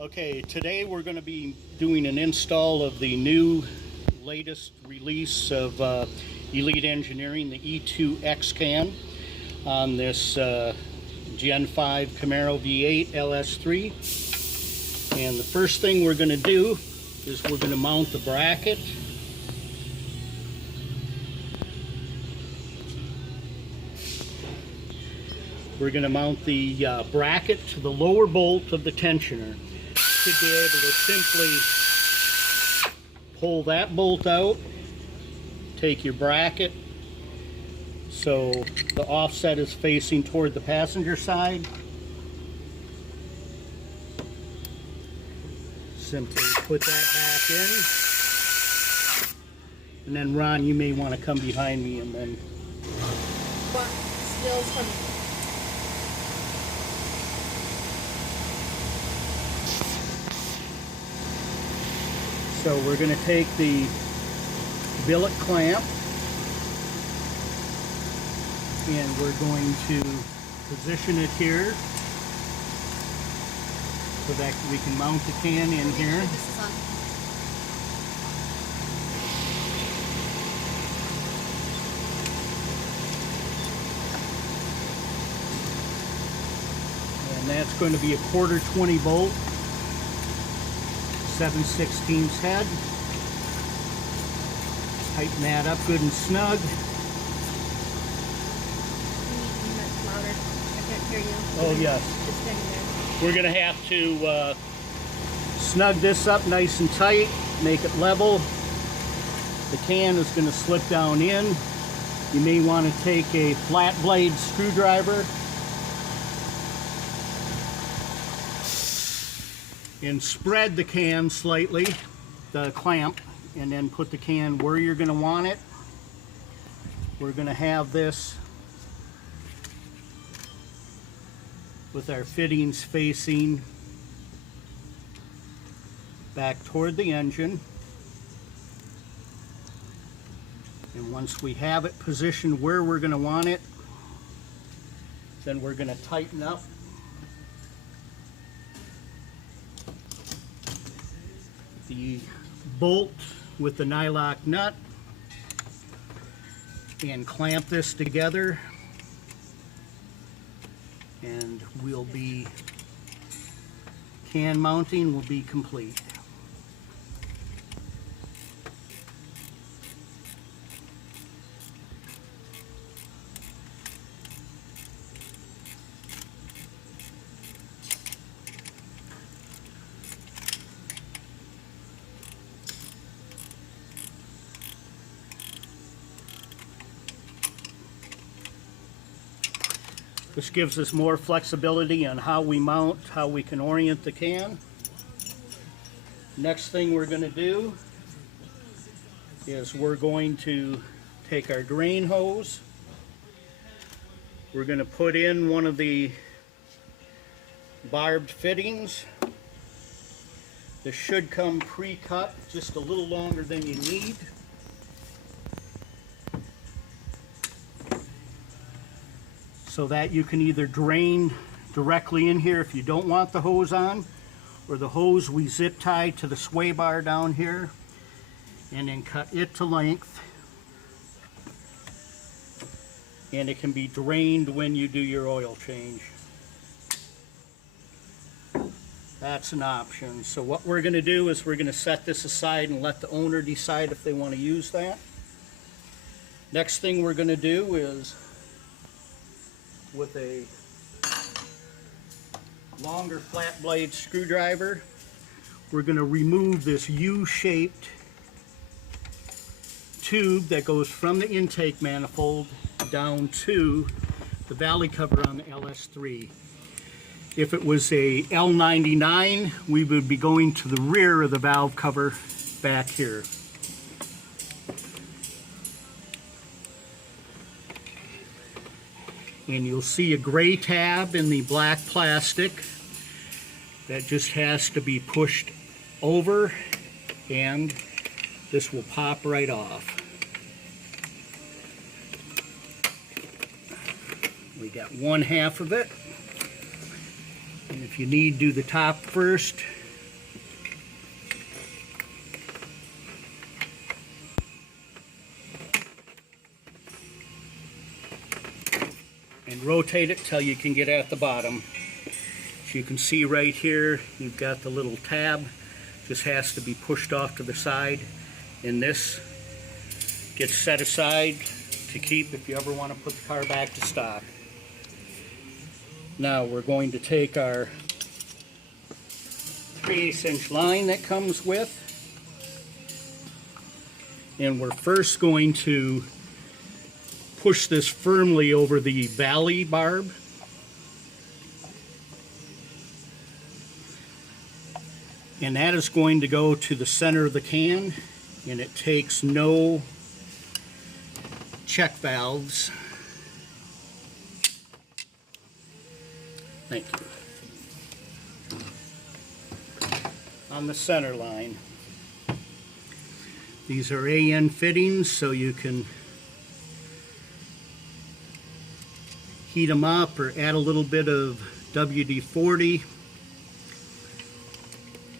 Okay, today we're going to be doing an install of the new latest release of Elite Engineering, the E2-X can, on this GEN5 Camaro V8 LS3. And the first thing we're going to do is we're going to mount the bracket. We're going to mount the bracket to the lower bolt of the tensioner. To be able to simply pull that bolt out, take your bracket so the offset is facing toward the passenger side. Simply put that back in. And then Ron, you may want to come behind me and then... So we're going to take the billet clamp and we're going to position it here so that we can mount the can in here. And that's going to be a 1/4 20 bolt. 7/16 head. Tighten that up good and snug. Louder. I can't hear you. Oh yes. Just hang there. We're going to have to snug this up nice and tight, make it level. The can is going to slip down in. You may want to take a flat blade screwdriver and spread the can slightly, the clamp, and then put the can where you're going to want it. We're going to have this with our fittings facing back toward the engine. And once we have it positioned where we're going to want it, then we're going to tighten up the bolt with the nylock nut and clamp this together, and can mounting will be complete. This gives us more flexibility on how we mount, how we can orient the can. Next thing we're going to do is we're going to take our drain hose. We're going to put in one of the barbed fittings. This should come pre-cut, just a little longer than you need. So that you can either drain directly in here if you don't want the hose on, or the hose we zip tie to the sway bar down here and then cut it to length, and it can be drained when you do your oil change. That's an option. So what we're going to do is we're going to set this aside and let the owner decide if they want to use that. Next thing we're going to do is, with a longer flat blade screwdriver, we're going to remove this U-shaped tube that goes from the intake manifold down to the valley cover on the LS3. If it was a L99, we would be going to the rear of the valve cover back here. And you'll see a gray tab in the black plastic that just has to be pushed over, and this will pop right off. We got one half of it. And if you need, do the top first. and rotate it till you can get at the bottom. As you can see right here, you've got the little tab. Just has to be pushed off to the side, and this gets set aside to keep if you ever want to put the car back to stock. Now we're going to take our 3/8 inch line that comes with, and we're first going to push this firmly over the valley barb. And that is going to go to the center of the can, and it takes no check valves. Thank you. On the center line. These are AN fittings, so you can heat them up or add a little bit of WD-40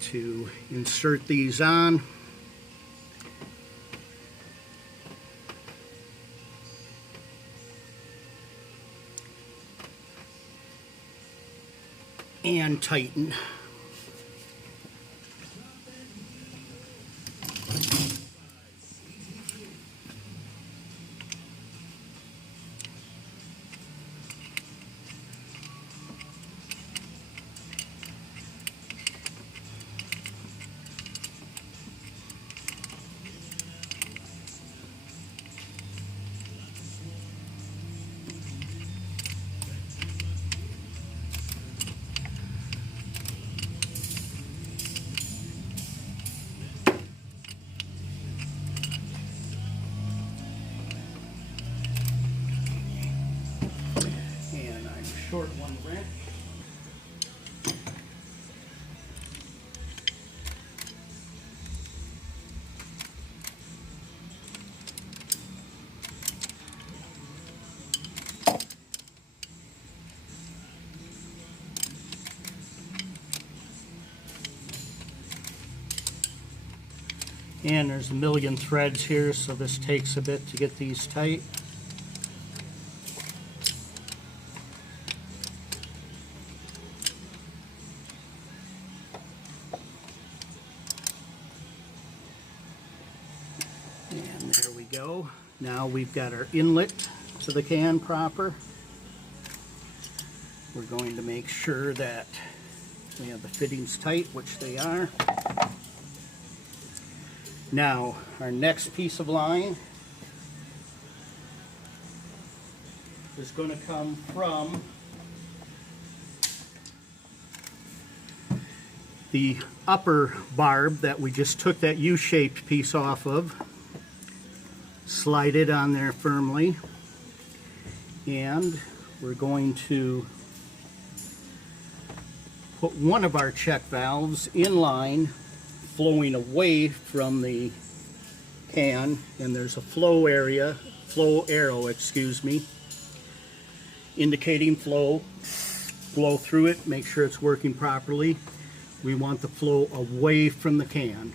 to insert these on. And tighten. Short one wrench. And there's a million threads here, so this takes a bit to get these tight. And there we go. Now we've got our inlet to the can proper. We're going to make sure that we have the fittings tight, which they are. Now, our next piece of line is going to come from the upper barb that we just took that U-shaped piece off of. Slide it on there firmly, and we're going to put one of our check valves in line, flowing away from the can, and there's a flow arrow, excuse me, indicating flow. Blow through it, make sure it's working properly. We want the flow away from the can.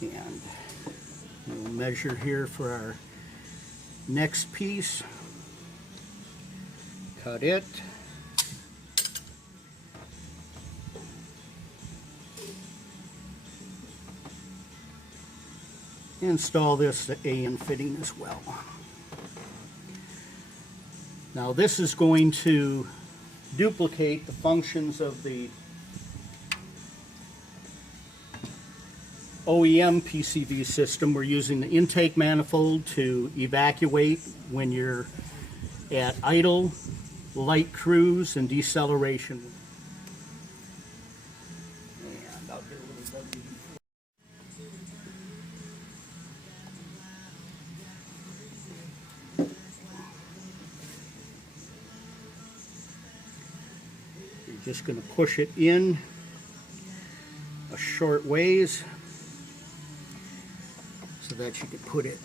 And we'll measure here for our next piece. Cut it. Install this AN fitting as well. Now this is going to duplicate the functions of the OEM PCV system. We're using the intake manifold to evacuate when you're at idle, light cruise, and deceleration. And I'll get a little WD-40. Just going to push it in a short ways so that you can put it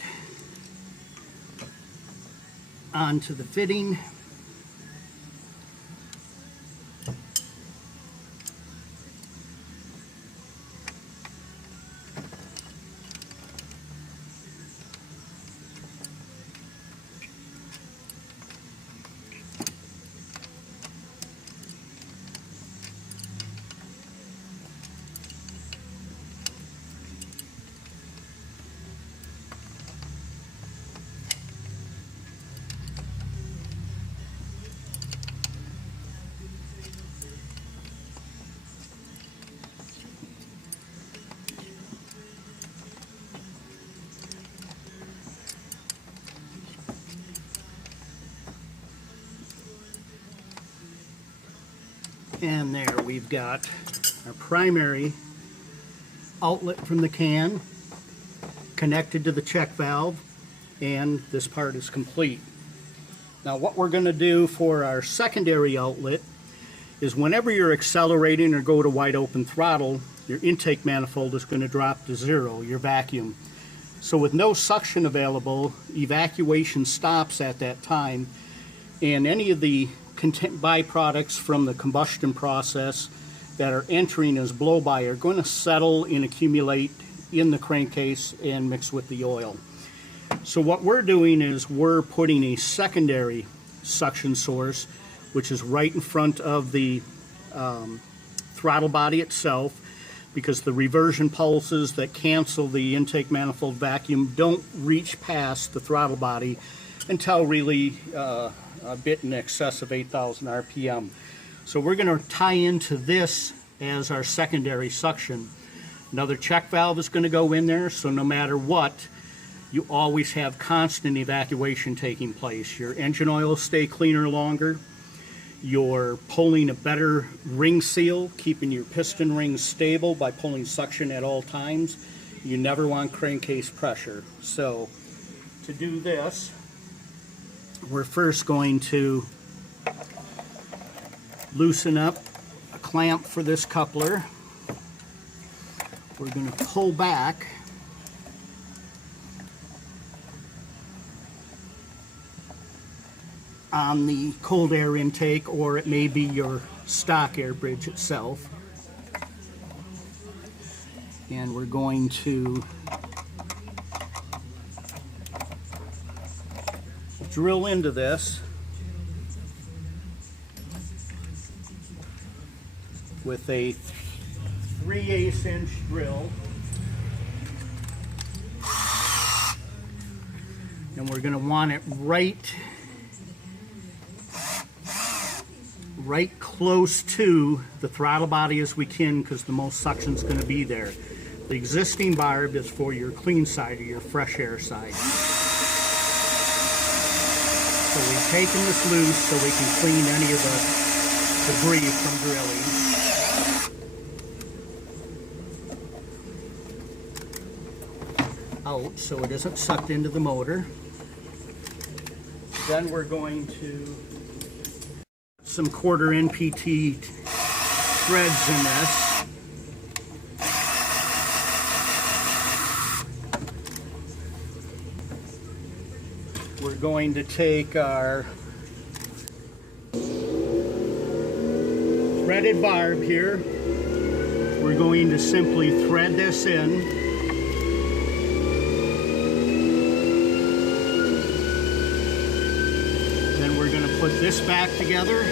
onto the fitting. And there we've got our primary outlet from the can connected to the check valve, and this part is complete. Now what we're going to do for our secondary outlet is whenever you're accelerating or go to wide open throttle, your intake manifold is going to drop to zero, your vacuum. So with no suction available, evacuation stops at that time, and any of the byproducts from the combustion process that are entering as blow-by are going to settle and accumulate in the crankcase and mix with the oil. So what we're doing is we're putting a secondary suction source, which is right in front of the throttle body itself, because the reversion pulses that cancel the intake manifold vacuum don't reach past the throttle body until really a bit in excess of 8,000 RPM. So we're going to tie into this as our secondary suction. Another check valve is going to go in there, so no matter what, you always have constant evacuation taking place. Your engine oil will stay cleaner longer. You're pulling a better ring seal, keeping your piston rings stable by pulling suction at all times. You never want crankcase pressure. So to do this, we're first going to loosen up a clamp for this coupler. We're going to pull back on the cold air intake, or it may be your stock air bridge itself. And we're going to drill into this with a 3/8 inch drill. And we're going to want it right close to the throttle body as we can, because the most suction is going to be there. The existing barb is for your clean side or your fresh air side. So we've taken this loose so we can clean any of the debris from drilling out so it isn't sucked into the motor. Then we're going to some 1/4 NPT threads in this. We're going to take our threaded barb here. We're going to simply thread this in. Then we're going to put this back together.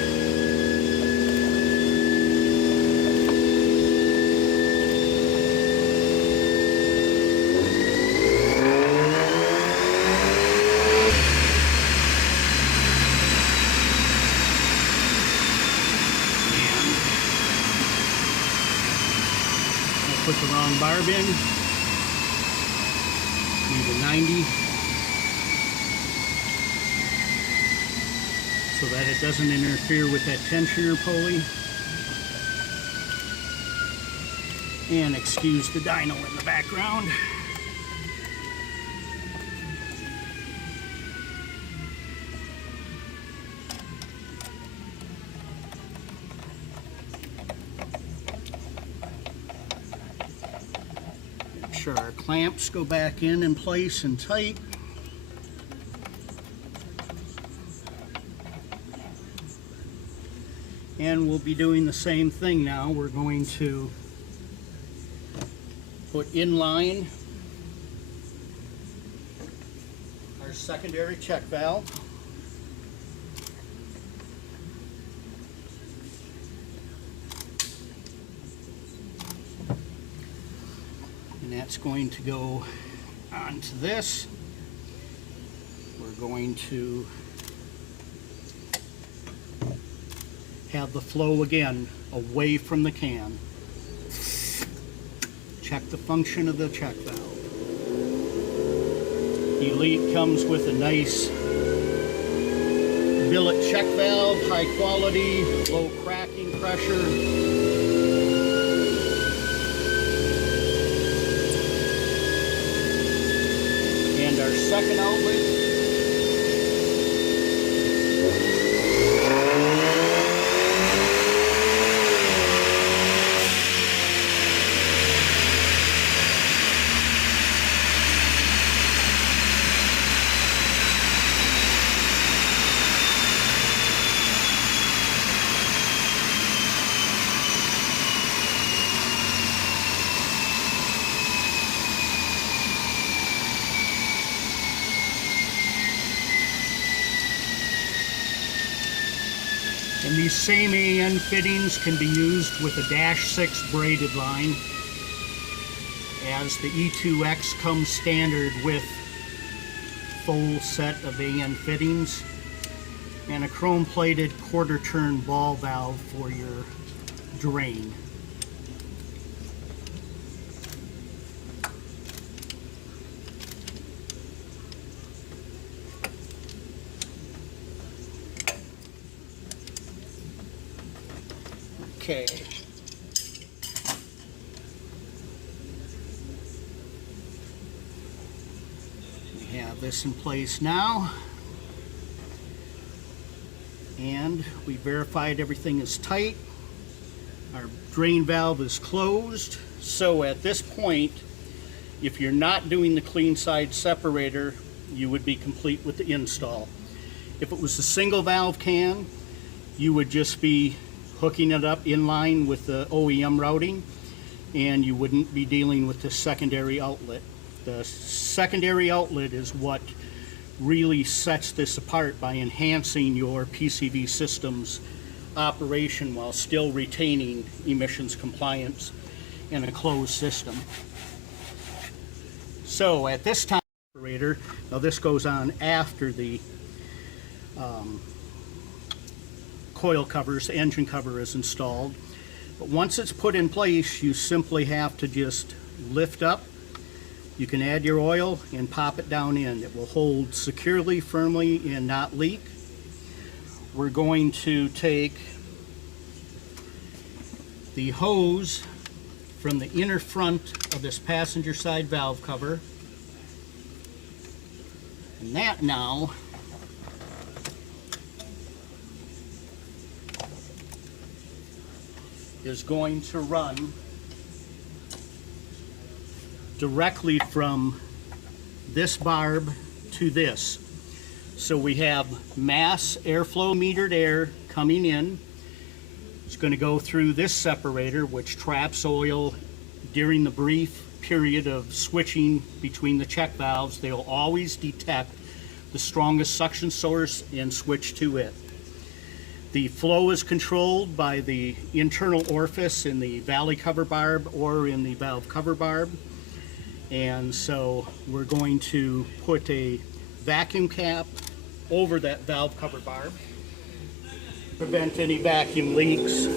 Put the wrong barb in. Need a 90 so that it doesn't interfere with that tensioner pulley. And excuse the dyno in the background. Sure our clamps go back in place and tight. And we'll be doing the same thing now. We're going to put in line our secondary check valve. And that's going to go onto this. We're going to have the flow again away from the can. Check the function of the check valve. Elite comes with a nice billet check valve, high quality, low cracking pressure. And our second outlet. And these same AN fittings can be used with a -6 braided line, as the E2-X comes standard with full set of AN fittings and a chrome-plated quarter-turn ball valve for your drain. Okay. We have this in place now. And we verified everything is tight. Our drain valve is closed. So at this point, if you're not doing the clean side separator, you would be complete with the install. If it was a single valve can, you would just be hooking it up in line with the OEM routing, and you wouldn't be dealing with the secondary outlet. The secondary outlet is what really sets this apart by enhancing your PCV system's operation while still retaining emissions compliance in a closed system. So at this time, now this goes on after the coil covers, the engine cover is installed. But once it's put in place, you simply have to just lift up. You can add your oil and pop it down in. It will hold securely, firmly, and not leak. We're going to take the hose from the inner front of this passenger side valve cover, and that now is going to run directly from this barb to this. So we have mass airflow metered air coming in. It's going to go through this separator, which traps oil during the brief period of switching between the check valves. They'll always detect the strongest suction source and switch to it. The flow is controlled by the internal orifice in the valley cover barb or in the valve cover barb. And so we're going to put a vacuum cap over that valve cover barb, prevent any vacuum leaks.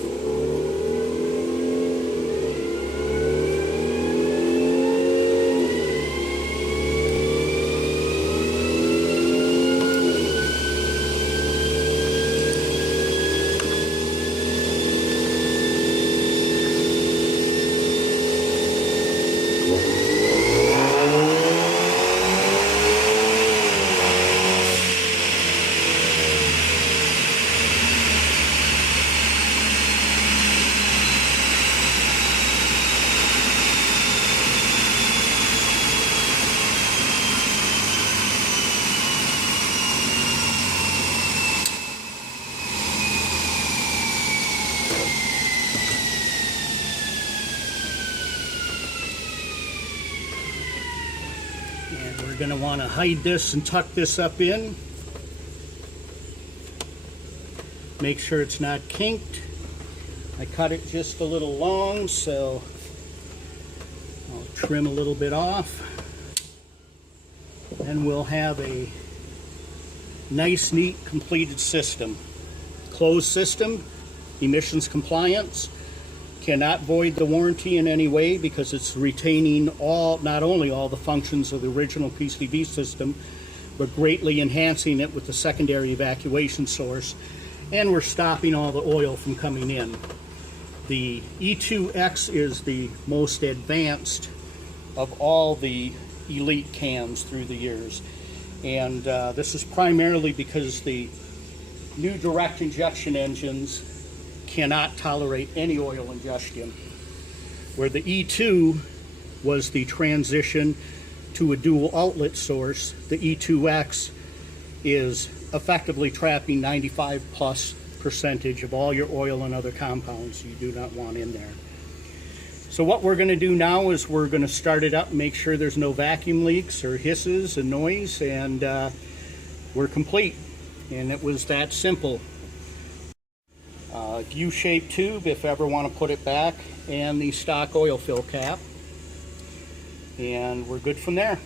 And we're going to want to hide this and tuck this up in. Make sure it's not kinked. I cut it just a little long, so I'll trim a little bit off. And we'll have a nice, neat, completed system. Closed system, emissions compliance. Cannot void the warranty in any way because it's retaining not only all the functions of the original PCV system, but greatly enhancing it with the secondary evacuation source, and we're stopping all the oil from coming in. The E2-X is the most advanced of all the elite cams through the years, and this is primarily because the new direct injection engines cannot tolerate any oil ingestion, where the E2 was the transition to a dual outlet source. The E2X is effectively trapping 95+% of all your oil and other compounds you do not want in there. So what we're going to do now is we're going to start it up and make sure there's no vacuum leaks or hisses and noise, and we're complete. And it was that simple. U-shaped tube if ever want to put it back, and the stock oil fill cap, and we're good from there.